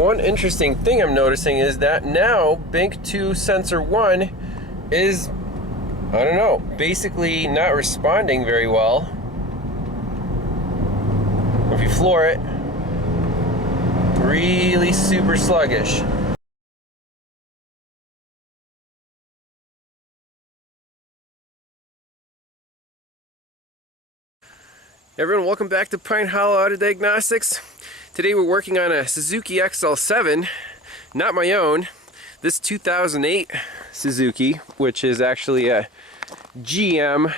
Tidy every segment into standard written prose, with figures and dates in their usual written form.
one interesting thing I'm noticing is that now bank 2 sensor 1 is, I don't know, basically not responding very well. If you floor it, really super sluggish. Everyone, welcome back to Pine Hollow Auto Diagnostics. Today we're working on a Suzuki XL7, not my own. This 2008 Suzuki, which is actually a GM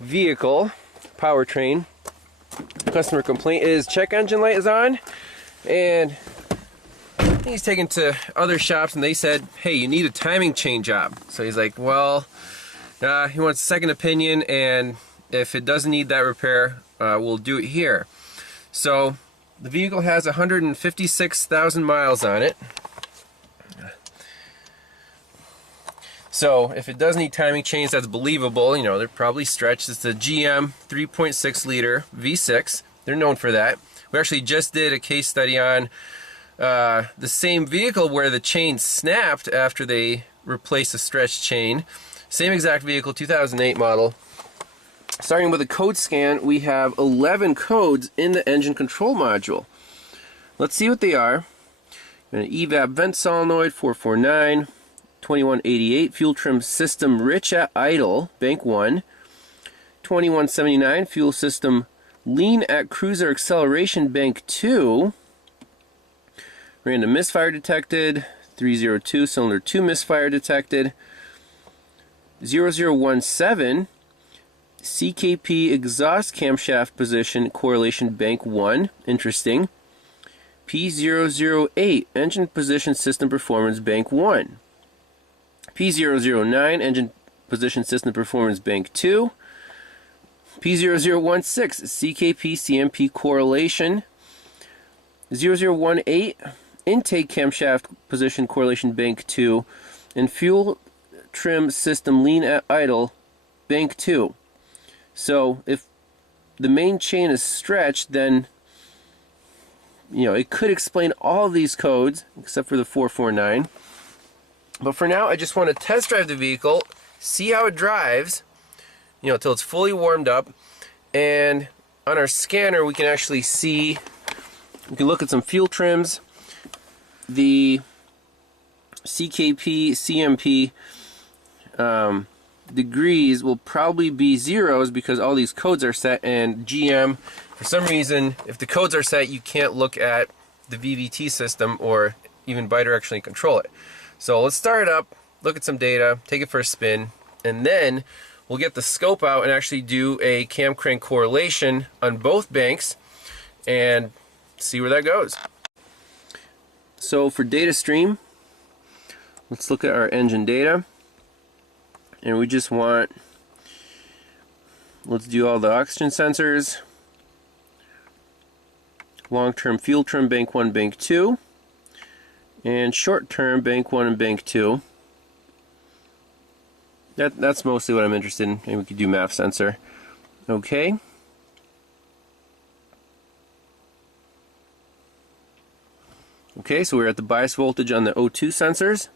vehicle, powertrain. Customer complaint is check engine light is on, and he's taken to other shops and they said, hey, you need a timing chain job. So he's like, well, he wants a second opinion, and if it doesn't need that repair, we'll do it here. So the vehicle has 156,000 miles on it. So if it does need timing chains, that's believable. You know, they're probably stretched. It's a GM 3.6 liter V6. They're known for that. We actually just did a case study on the same vehicle where the chain snapped after they replaced a stretched chain. Same exact vehicle, 2008 model. Starting with a code scan, we have 11 codes in the engine control module. Let's see what they are. An evap vent solenoid 449, 2188 fuel trim system rich at idle, bank 1, 2179 fuel system lean at cruiser acceleration, bank 2, random misfire detected, 302 cylinder 2 misfire detected, 0017 CKP exhaust camshaft position correlation, bank 1, interesting. P008 engine position system performance, bank 1. P009 engine position system performance, bank 2. P0016 CKP CMP correlation. 0018 intake camshaft position correlation, bank 2. And fuel trim system lean at idle, bank 2. So if the main chain is stretched, then it could explain all of these codes except for the 449. But for now, I just want to test drive the vehicle, see how it drives, till it's fully warmed up. And on our scanner, we can actually see, we can look at some fuel trims. The CKP, CMP degrees will probably be zeros because all these codes are set, and GM, for some reason, if the codes are set, you can't look at the VVT system or even bidirectionally control it. So let's start it up, look at some data, take it for a spin, and then we'll get the scope out and actually do a cam crank correlation on both banks and see where that goes. So for data stream, let's look at our engine data. And we just want, let's do all the oxygen sensors, long-term fuel trim, bank 1, bank 2, and short-term, bank 1 and bank 2. That's mostly what I'm interested in. Maybe we could do MAF sensor. Okay. Okay, so we're at the bias voltage on the O2 sensors.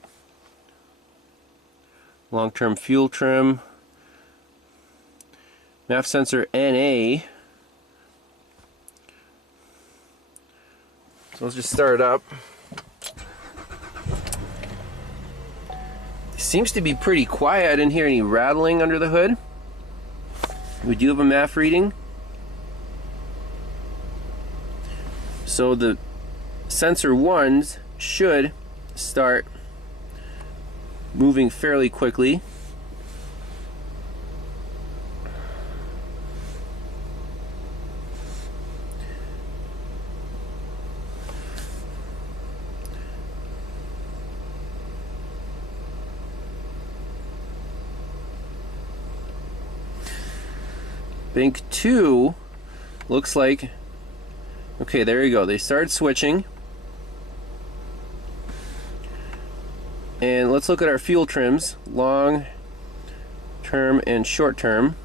Long-term fuel trim, MAF sensor NA. So let's just start it up. It seems to be pretty quiet. I didn't hear any rattling under the hood. We do have a MAF reading. So the sensor 1s should start moving fairly quickly. Bank 2 looks like, okay, there you go. They started switching. And let's look at our fuel trims, long term and short term.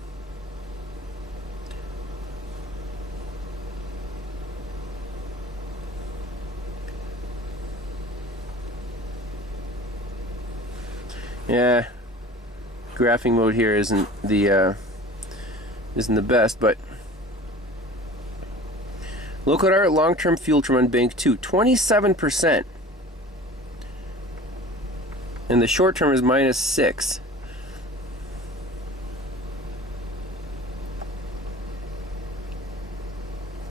Yeah, graphing mode here isn't the best, but look at our long-term fuel trim on bank 2, 27%, and the short term is -6.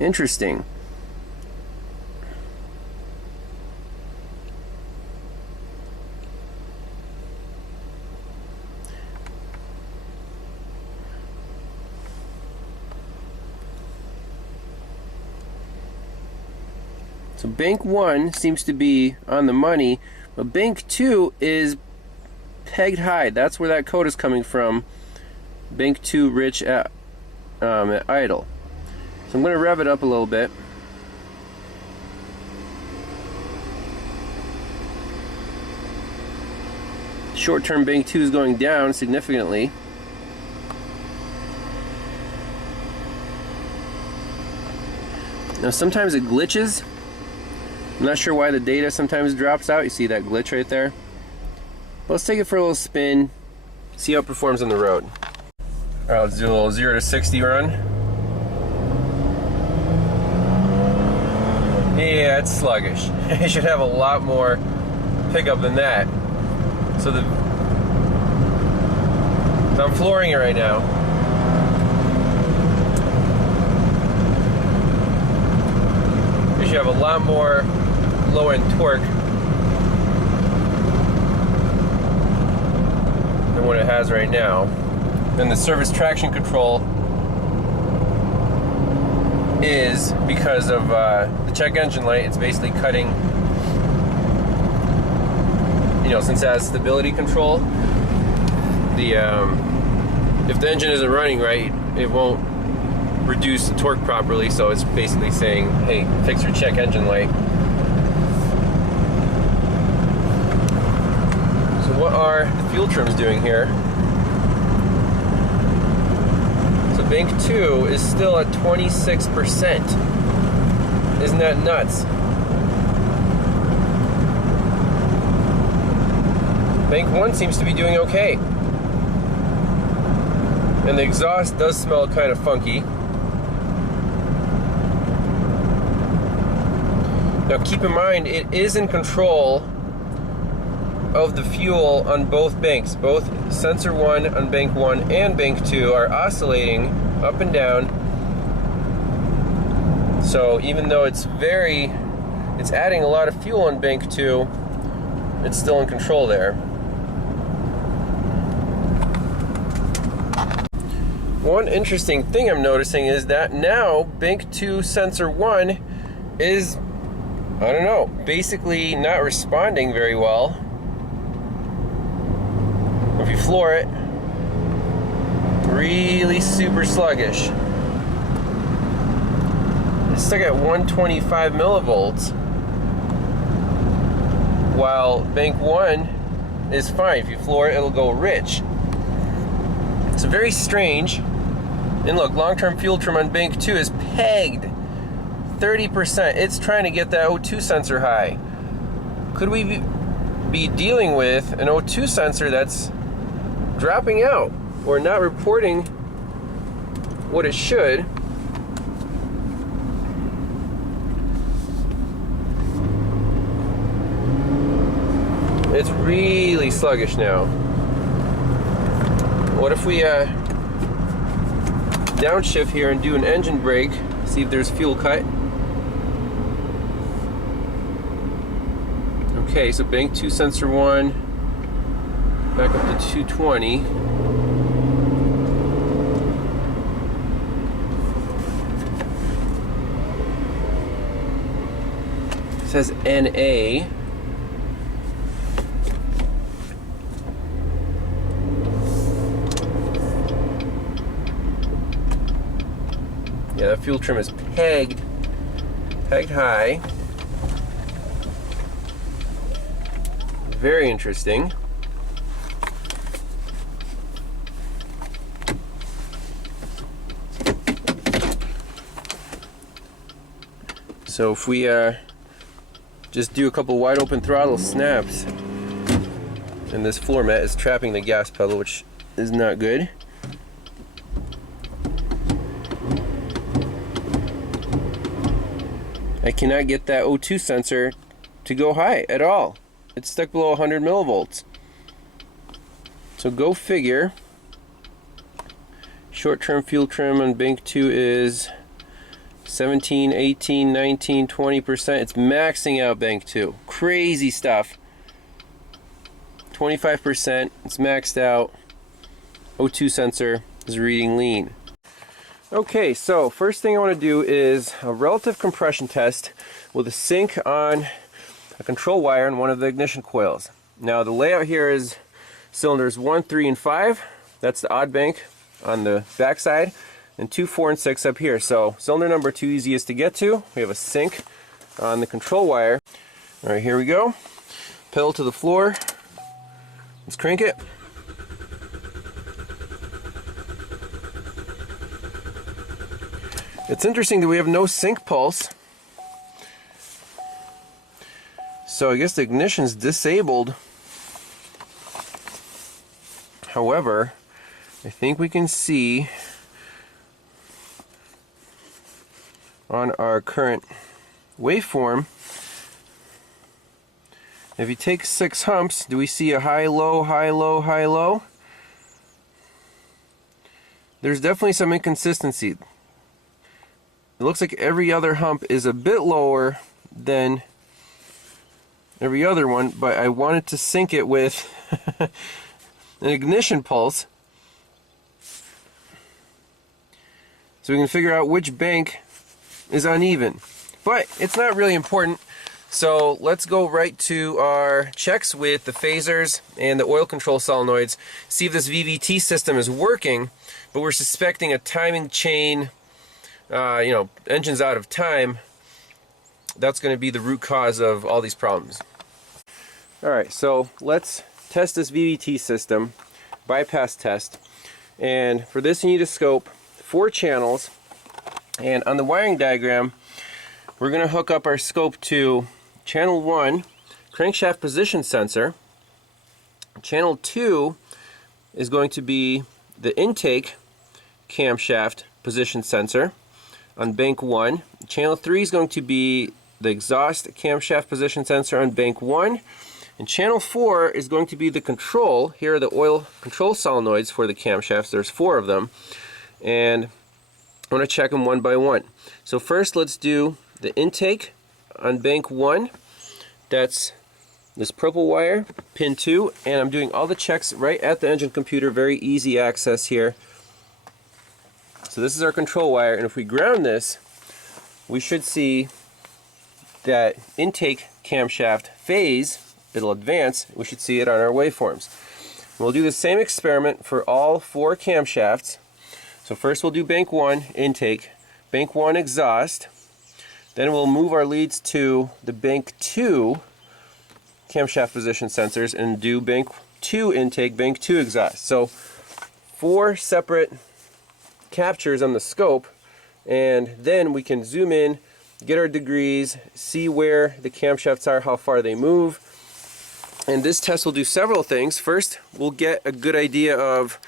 Interesting. So bank 1 seems to be on the money, but bank 2 is pegged high. That's where that code is coming from. Bank 2 rich at idle. So I'm going to rev it up a little bit. Short-term bank 2 is going down significantly. Now sometimes it glitches. I'm not sure why the data sometimes drops out. You see that glitch right there? Well, let's take it for a little spin, see how it performs on the road. All right, let's do a little 0 to 60 run. Yeah, it's sluggish. It should have a lot more pickup than that. So I'm flooring it right now. You should have a lot more low-end torque than what it has right now. Then the service traction control is because of the check engine light. It's basically cutting, you know, since it has stability control, if the engine isn't running right, it won't reduce the torque properly, so it's basically saying, hey, fix your check engine light. So what are the fuel trims doing here? So bank 2 is still at 26%. Isn't that nuts? Bank 1 seems to be doing okay. And the exhaust does smell kind of funky. Now keep in mind, it is in control of the fuel on both banks. Both sensor 1 on bank 1 and bank 2 are oscillating up and down. So even though it's adding a lot of fuel on bank 2, it's still in control there. One interesting thing I'm noticing is that now bank 2 sensor 1 is, I don't know, basically not responding very well. If you floor it, really super sluggish. It's stuck at 125 millivolts, while bank 1 is fine. If you floor it, it'll go rich. It's very strange. And look, long-term fuel trim on bank 2 is pegged 30%. It's trying to get that O2 sensor high. Could we be dealing with an O2 sensor that's dropping out or not reporting what it should? It's really sluggish now. What if we downshift here and do an engine brake, see if there's fuel cut? Okay, so bank 2 sensor 1 back up to 220. It says NA. Yeah, that fuel trim is pegged high. Very interesting. So if we just do a couple wide open throttle snaps, And this floor mat is trapping the gas pedal, which is not good. I cannot get that O2 sensor to go high at all. It's stuck below 100 millivolts. So go figure. Short-term fuel trim on bank 2 is 17, 18, 19, 20%. It's maxing out bank 2. Crazy stuff. 25%. It's maxed out. O2 sensor is reading lean. Okay, so first thing I want to do is a relative compression test with a sync on a control wire and one of the ignition coils. Now the layout here is cylinders 1, 3, and 5. That's the odd bank on the back side, and 2, 4, and 6 up here. So cylinder number 2 easiest to get to. We have a sync on the control wire. All right, here we go. Pedal to the floor. Let's crank it. It's interesting that we have no sync pulse. So I guess the ignition's disabled. However, I think we can see on our current waveform, if you take 6 humps, do we see a high, low, high, low, high, low? There's definitely some inconsistency. It looks like every other hump is a bit lower than every other one, but I wanted to sync it with an ignition pulse so we can figure out which bank is uneven. But it's not really important, so let's go right to our checks with the phasers and the oil control solenoids, see if this VVT system is working, but we're suspecting a timing chain, engine's out of time. That's going to be the root cause of all these problems. Alright, so let's test this VVT system, bypass test. And for this you need a scope, 4 channels, and on the wiring diagram we're going to hook up our scope to channel 1, crankshaft position sensor. Channel 2 is going to be the intake camshaft position sensor on bank 1. Channel 3 is going to be the exhaust camshaft position sensor on bank 1. And channel 4 is going to be the control. Here are the oil control solenoids for the camshafts. There's 4 of them. And I want to check them one by one. So first let's do the intake on bank 1. That's this purple wire, pin 2. And I'm doing all the checks right at the engine computer. Very easy access here. So this is our control wire, and if we ground this, we should see that intake camshaft phase. It'll advance. We should see it on our waveforms. We'll do the same experiment for all 4 camshafts. So first we'll do bank 1 intake, bank 1 exhaust, then we'll move our leads to the bank 2 camshaft position sensors and do bank 2 intake, bank 2 exhaust. So 4 separate captures on the scope, and then we can zoom in, get our degrees, see where the camshafts are, how far they move. And this test will do several things. First, we'll get a good idea of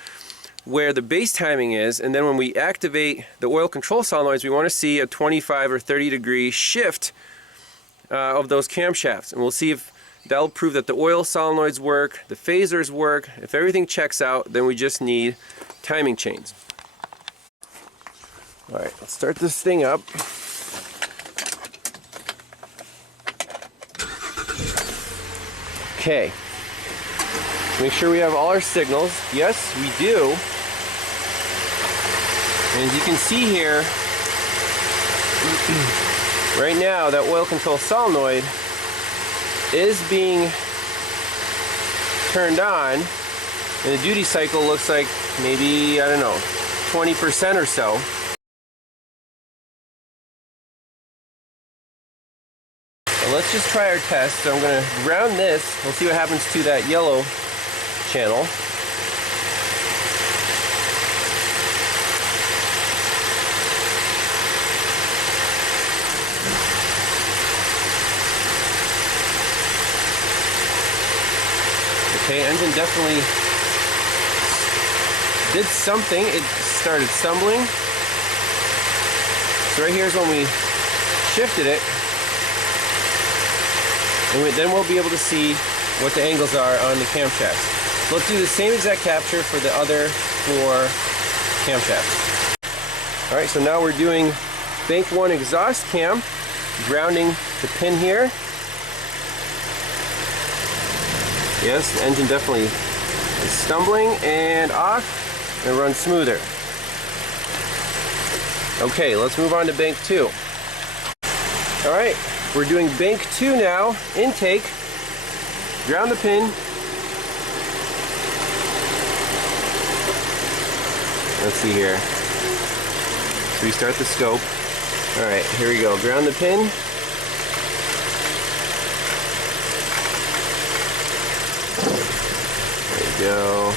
where the base timing is, and then when we activate the oil control solenoids, we want to see a 25 or 30 degree shift of those camshafts, and we'll see if that'll prove that the oil solenoids work, the phasers work. If everything checks out, then we just need timing chains. Alright, let's start this thing up. Okay, make sure we have all our signals. Yes, we do. And as you can see here, right now that oil control solenoid is being turned on, and the duty cycle looks like maybe, I don't know, 20% or so. Let's just try our test. So I'm going to ground this. We'll see what happens to that yellow channel. Okay, engine definitely did something. It started stumbling. So right here is when we shifted it. And then we'll be able to see what the angles are on the camshafts. So let's do the same exact capture for the other 4 camshafts. Alright, so now we're doing bank 1 exhaust cam, grounding the pin here. Yes, the engine definitely is stumbling and off and runs smoother. Okay, let's move on to bank 2. Alright, we're doing bank 2 now, intake, ground the pin. Let's see here. So we start the scope. Alright, here we go. Ground the pin. There we go.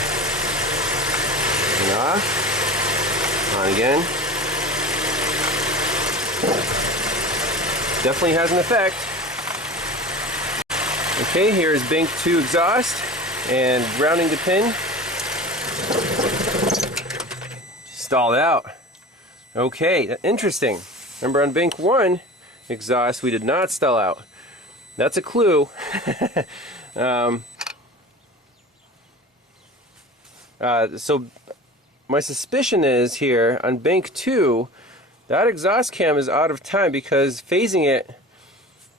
And off. On again. Definitely has an effect. Okay, here is bank 2 exhaust and grounding the pin. Stalled out. Okay, interesting. Remember on bank 1 exhaust we did not stall out. That's a clue. So my suspicion is here on bank 2 that exhaust cam is out of time because phasing it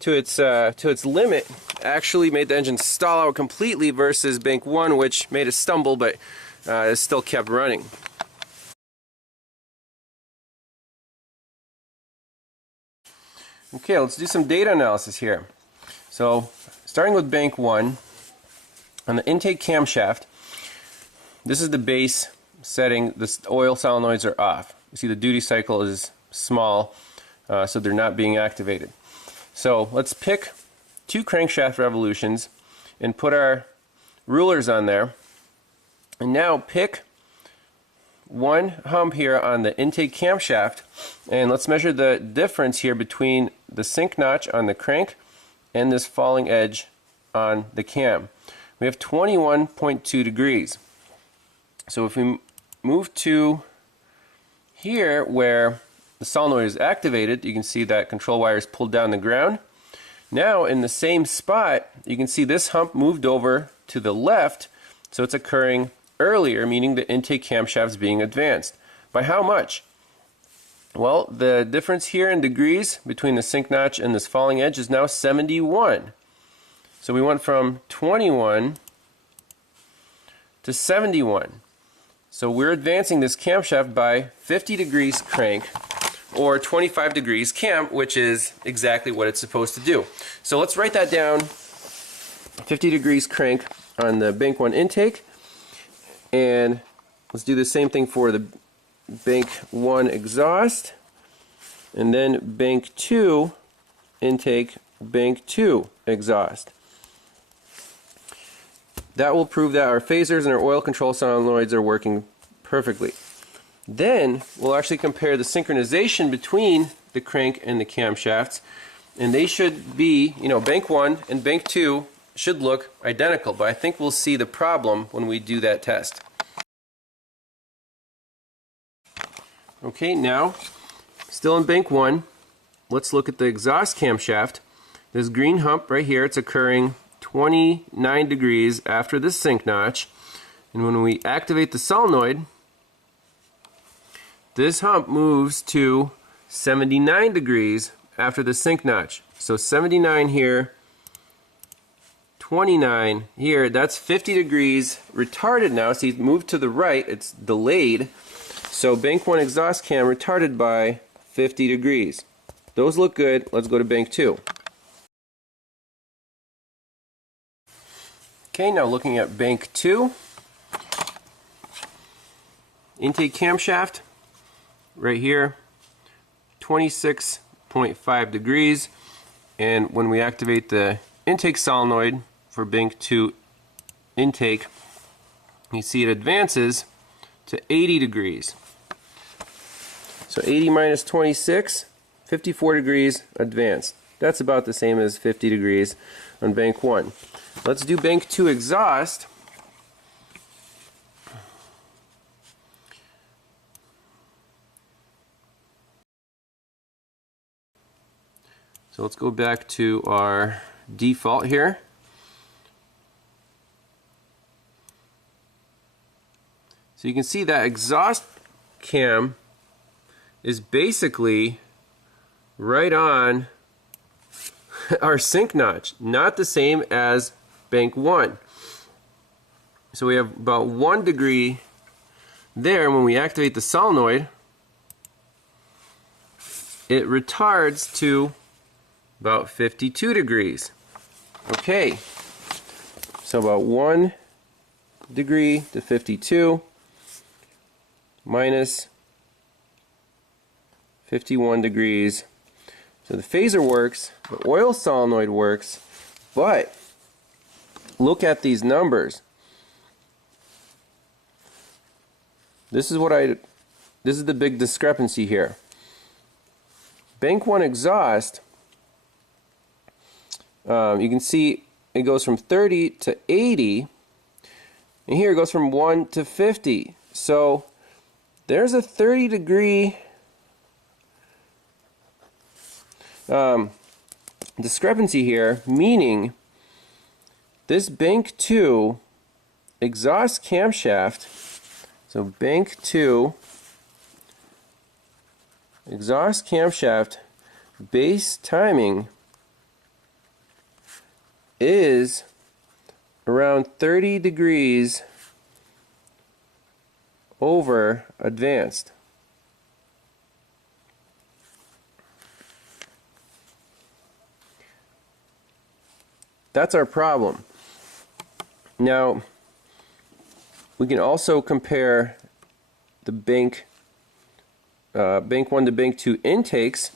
to its limit actually made the engine stall out completely versus bank 1, which made it stumble, but it still kept running. Okay, let's do some data analysis here. So, starting with bank 1, on the intake camshaft, this is the base setting. The oil solenoids are off. You see the duty cycle is small, so they're not being activated. So let's pick 2 crankshaft revolutions and put our rulers on there. And now pick 1 hump here on the intake camshaft, and let's measure the difference here between the sink notch on the crank and this falling edge on the cam. We have 21.2 degrees. So if we move to here where the solenoid is activated, you can see that control wire is pulled down the ground. Now in the same spot, you can see this hump moved over to the left, so it's occurring earlier, meaning the intake camshaft is being advanced. By how much? Well, the difference here in degrees between the sink notch and this falling edge is now 71. So we went from 21 to 71. So we're advancing this camshaft by 50 degrees crank or 25 degrees cam, which is exactly what it's supposed to do. So let's write that down. 50 degrees crank on the bank 1 intake, and let's do the same thing for the bank 1 exhaust, and then bank 2 intake, bank 2 exhaust. That will prove that our phasers and our oil control solenoids are working perfectly. Then we'll actually compare the synchronization between the crank and the camshafts, and they should be, bank 1 and bank 2 should look identical, but I think we'll see the problem when we do that test. Okay, now, still in bank 1, let's look at the exhaust camshaft. This green hump right here, it's occurring 29 degrees after the sink notch, and when we activate the solenoid, this hump moves to 79 degrees after the sink notch. So 79 here, 29 here, that's 50 degrees retarded now. See, it's moved to the right, it's delayed. So bank 1 exhaust cam retarded by 50 degrees. Those look good. Let's go to bank 2. Okay, now looking at bank 2. Intake camshaft, right here, 26.5 degrees. And when we activate the intake solenoid for bank 2 intake, you see it advances to 80 degrees. So 80 minus 26, 54 degrees advanced. That's about the same as 50 degrees on bank 1. Let's do bank 2 exhaust. So let's go back to our default here. So you can see that exhaust cam is basically right on our sync notch, not the same as bank 1. So we have about 1 degree there. When we activate the solenoid, it retards to about 52 degrees. Okay, so about 1 degree to 52 minus 51 degrees. So the phaser works, the oil solenoid works, but look at these numbers. This is the big discrepancy here. Bank 1 exhaust, you can see it goes from 30 to 80, and here it goes from 1 to 50. So there's a 30 degree discrepancy here, meaning this bank 2 exhaust camshaft, so bank 2 exhaust camshaft base timing is around 30 degrees over advanced. That's our problem. Now, we can also compare the bank 1 to bank 2 intakes.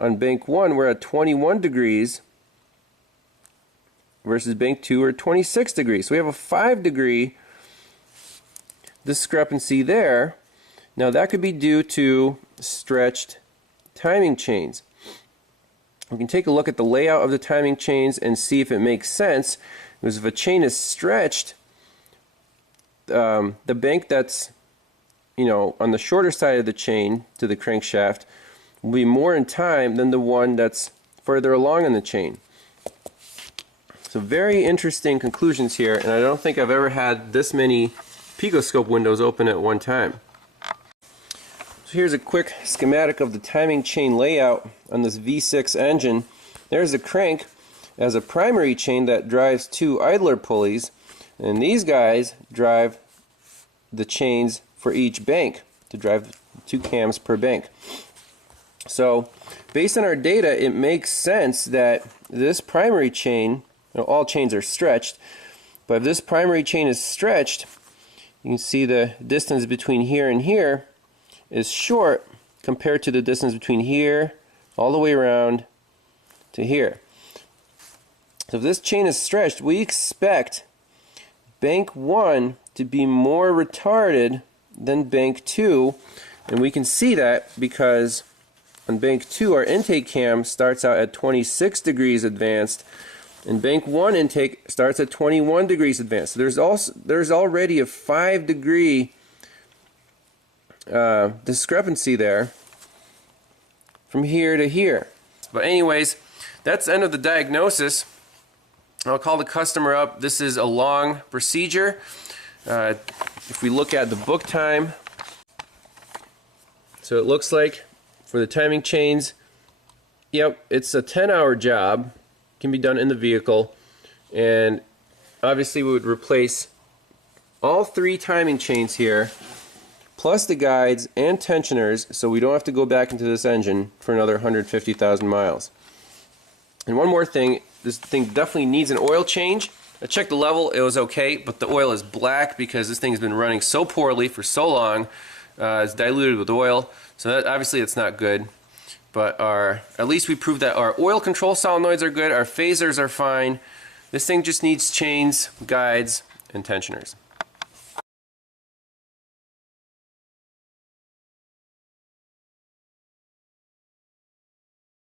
On bank 1, we're at 21 degrees versus bank 2 are 26 degrees. So we have a 5 degree discrepancy there. Now that could be due to stretched timing chains. We can take a look at the layout of the timing chains and see if it makes sense. Because if a chain is stretched, the bank that's on the shorter side of the chain to the crankshaft will be more in time than the one that's further along in the chain. So very interesting conclusions here, and I don't think I've ever had this many picoscope windows open at one time. So here's a quick schematic of the timing chain layout on this V6 engine. There's the crank as a primary chain that drives 2 idler pulleys, and these guys drive the chains for each bank to drive 2 cams per bank. So based on our data, it makes sense that this primary chain, all chains are stretched, but if this primary chain is stretched, you can see the distance between here and here is short compared to the distance between here all the way around to here. So if this chain is stretched, we expect bank 1 to be more retarded than bank 2, and we can see that because on bank 2 our intake cam starts out at 26 degrees advanced, and bank 1 intake starts at 21 degrees advanced. So there's already a 5 degree discrepancy there from here to here. But anyways, that's the end of the diagnosis. I'll call the customer up. This is a long procedure. If we look at the book time, so it looks like for the timing chains, yep, it's a 10-hour job. Can be done in the vehicle, and obviously we would replace all 3 timing chains here plus the guides and tensioners, so we don't have to go back into this engine for another 150,000 miles. And one more thing, this thing definitely needs an oil change. I checked the level, it was okay, but the oil is black because this thing's been running so poorly for so long. It's diluted with oil, so that obviously it's not good. But at least we proved that our oil control solenoids are good, our phasers are fine. This thing just needs chains, guides, and tensioners.